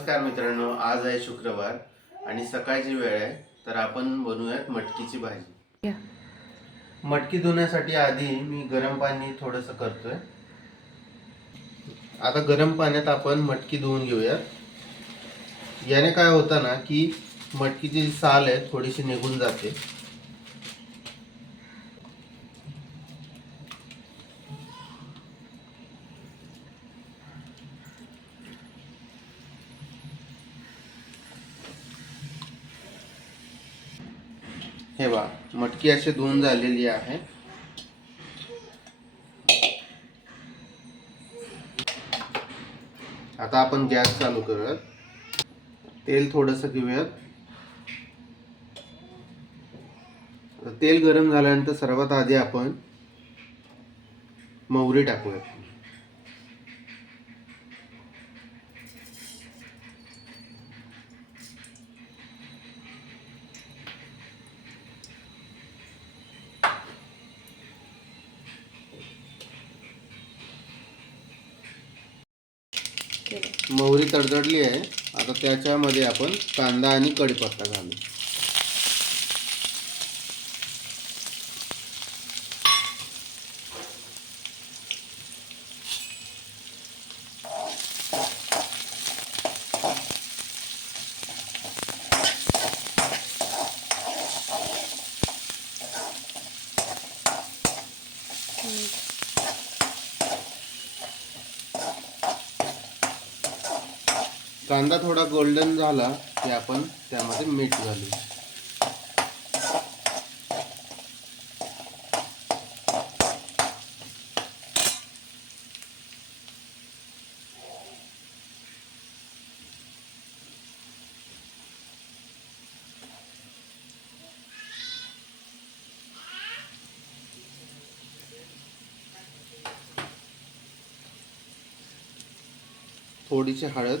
नमस्कार मित्रांनो, आज आहे शुक्रवार आणि सकाळची वेळ आहे. तर आपण बनवूयात मटकीची भाजी. मटकी धुण्यासाठी आधी मी गरम पाणी थोडंसं करतोय. आता गरम पाण्यात आपण मटकी धुवून घेऊयात. याने काय होतं ना की मटकीची जी साल आहे थोडीशी निघून जाते. हे बघा, मटकी अशी धुवून झालेली आहे. आता आपण गॅस चालू करूयात. तेल थोडंसं घेऊयात. तेल गरम झाल्यानंतर सर्वात आधी आपण मोहरी टाकूयात. मोहरी तडतडली आहे. आता त्याच्यामध्ये आपण कांदा आणि कढीपत्ता घालू. कांदा थोडा गोल्डन झाला की आपण त्यामध्ये मीठ घालू. थोडीशी हळद.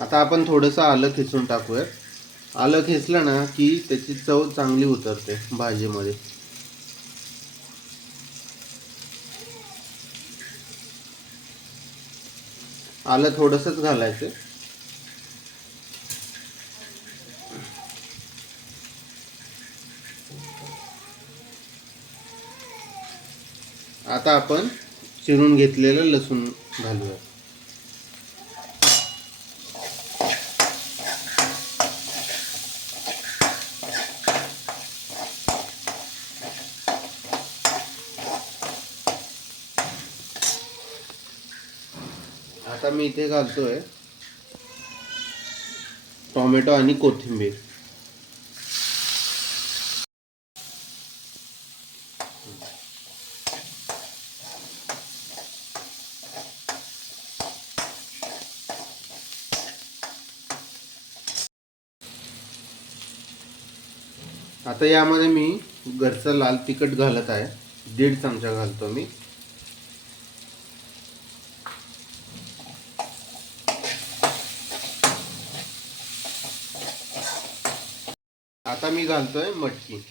आता आपण थोडंसं आलं खिसून टाकूयात. आलं खिसलं ना की त्याची चव चांगली उतरते भाजीमध्ये. आलं थोडंसंच घालायचं. आता आपण चिरून घेतलेलं लसूण घालूया. आता मी इथे घालतोय टोमॅटो आणि कोथिंबीर. आता यामध्ये मी घरचं लाल तिखट घालत आहे. 1.5 चमचा घालतो मी. आता मी घालतोय मटकी.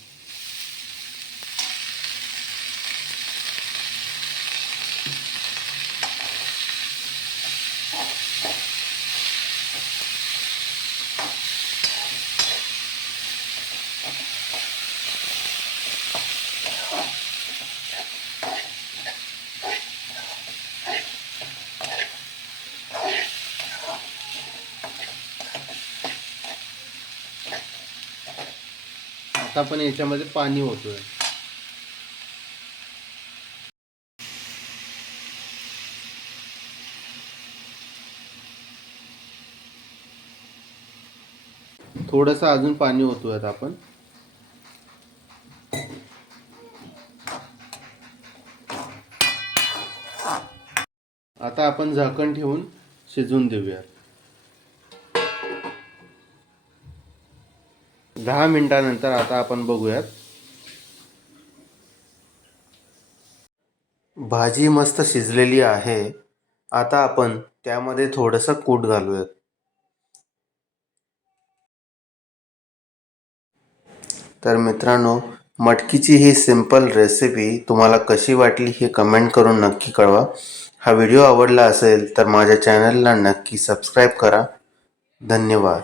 आता आपण याच्यामध्ये पाणी ओतूया. थोडंसं अजून पाणी ओतूयात आपण. आता आपण झाकण ठेवून शिजवून देऊया. 10 मिनिटानंतर आता आपण बघूयात. भाजी मस्त शिजलेली आहे. आता आपण त्यामध्ये थोडंसं कूट घालूयात. तर मित्रांनो, मटकीची ही सिंपल रेसिपी तुम्हाला कशी वाटली हे कमेंट करून नक्की कळवा. हा व्हिडिओ आवडला असेल तर माझ्या चॅनलला नक्की सबस्क्राईब करा. धन्यवाद.